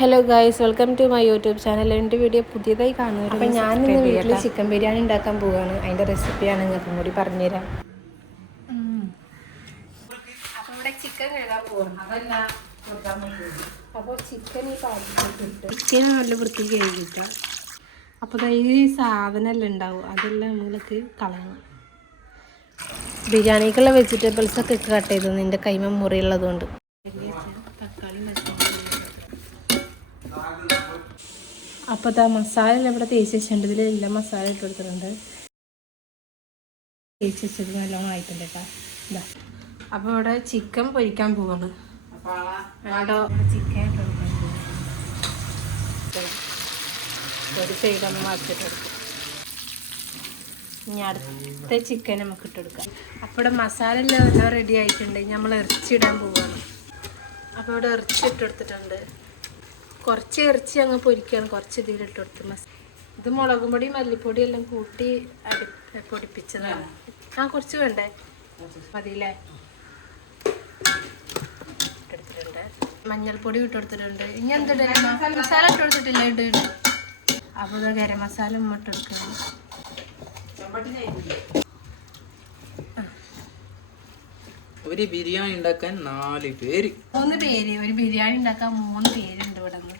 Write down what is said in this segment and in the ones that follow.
Hello guys, welcome to my YouTube channel. എൻ്റെ video പുതിയതായി കാണുന്നവർ അപ്പോൾ ഞാനിന്ന് വീട്ടിൽ ചിക്കൻ ബിരിയാണി ഉണ്ടാക്കാൻ പോവുകയാണ്. അതിൻ്റെ റെസിപ്പിയാണ് നിങ്ങൾക്കും കൂടി പറഞ്ഞുതരാം. അപ്പോൾ ഇവിടെ ചിക്കൻ കഴുകാൻ പോകണം. അപ്പോൾ ചിക്കൻ ഈ പാത്രത്തിലിട്ട് ചിക്കൻ നല്ല വൃത്തിക്ക് കഴുകിക്കാം. അപ്പോൾ ഈ സാധനമെല്ലാം ഉണ്ടാവും, അതെല്ലാം നമ്മൾക്ക് കളയണം. ബിരിയാണിക്കുള്ള വെജിറ്റബിൾസൊക്കെ കട്ട് ചെയ്തു എൻ്റെ കൈമ മുറിയുള്ളതുകൊണ്ട്. തക്കാളി അപ്പോൾ ഇതാ മസാല ഇവിടെ തേച്ച് വെച്ചിട്ടുണ്ട്. ഇതിലെല്ലാം മസാല ഇട്ട് കൊടുത്തിട്ടുണ്ട്. തേച്ച് വെച്ചത് നല്ലോണം ആയിട്ടുണ്ട് കേട്ടോ. ഇതാ അപ്പോൾ ഇവിടെ ചിക്കൻ പൊരിക്കാൻ പോവാണ്. ചിക്കൻ ഇട്ട് കൊടുക്കാൻ പോകും. ഒരു സൈഡൊന്ന് മാറ്റിട്ട് കൊടുക്കും. ഇനി അടുത്ത ചിക്കൻ നമുക്ക് ഇട്ട് കൊടുക്കാം. അപ്പോൾ ഇവിടെ മസാല എല്ലാം റെഡി ആയിട്ടുണ്ട്. നമ്മൾ ഇറച്ചി ഇടാൻ പോവുകയാണ്. അപ്പോൾ ഇവിടെ ഇറച്ചി ഇട്ടെടുത്തിട്ടുണ്ട്. കുറച്ച് ഇറച്ചി അങ്ങ് പൊരിക്കുകയാണ്. കുറച്ച് ഇതിലിട്ട് കൊടുത്ത് ഇത് മുളകും പൊടി മല്ലിപ്പൊടി എല്ലാം കൂട്ടി പൊടിപ്പിച്ചതാണ്. കുറച്ച് വേണ്ടേ? മതിയില്ലേ? ഇട്ടെടുത്തിട്ടുണ്ട്. മഞ്ഞൾപ്പൊടി ഇട്ടെടുത്തിട്ടുണ്ട്. ഇനി എന്തിട മസാല ഇട്ടെടുത്തിട്ടില്ല, ഇടുന്നു. അപ്പോൾ ഇത് ഗരം മസാല ഇട്ടെടുക്കണം. ഒരു ബിരിയാണി ഉണ്ടാക്കാൻ 4 പേര്. 3 പേര്. ഒരു ബിരിയാണി ഉണ്ടാക്കാൻ 3 പേരുണ്ട് ഇവിടെ നിന്ന്.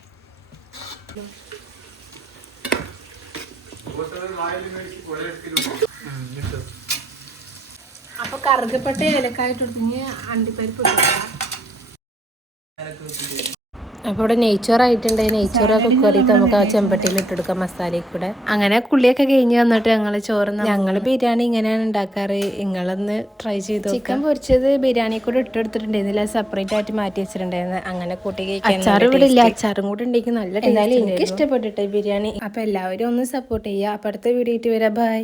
അപ്പൊ കറുകപ്പെട്ട ഏലക്കായിട്ട് കൊടുത്ത് അണ്ടിപ്പരിപ്പ് ഇട്ടില്ല. അപ്പോൾ ഇവിടെ നെയ്ച്ചോറായിട്ടുണ്ട്. നെയ്ച്ചോറൊക്കെ കുക്കറിയിട്ട് നമുക്ക് ആ ചെമ്പട്ടിയിൽ ഇട്ടെടുക്കാം മസാലയിൽ കൂടെ. അങ്ങനെ കുള്ളിയൊക്കെ കഴിഞ്ഞ് വന്നിട്ട് ഞങ്ങൾ ബിരിയാണി ഇങ്ങനെയാണ് ഉണ്ടാക്കാറ്. നിങ്ങളൊന്ന് ട്രൈ ചെയ്തു. ചിക്കൻ പൊരിച്ചത് ബിരിയാണി കൂടെ ഇട്ടെടുത്തിട്ടുണ്ടായിരുന്നില്ല, സെപ്പറേറ്റ് ആയിട്ട് മാറ്റി വെച്ചിട്ടുണ്ടായിരുന്നു. അങ്ങനെ കൂട്ടി കഴിക്കാൻ അച്ചാർ ഇവിടെ ഇല്ല. അച്ചാറും കൂടെ ഉണ്ടെങ്കിൽ നല്ല ടേസ്റ്റ്. എനിക്ക് ഇഷ്ടപ്പെട്ടിട്ട് ബിരിയാണി. അപ്പോൾ എല്ലാവരും ഒന്ന് സപ്പോർട്ട് ചെയ്യുക. അപ്പോൾ അടുത്ത വീഡിയോ ആയിട്ട് വരാം. ബൈ.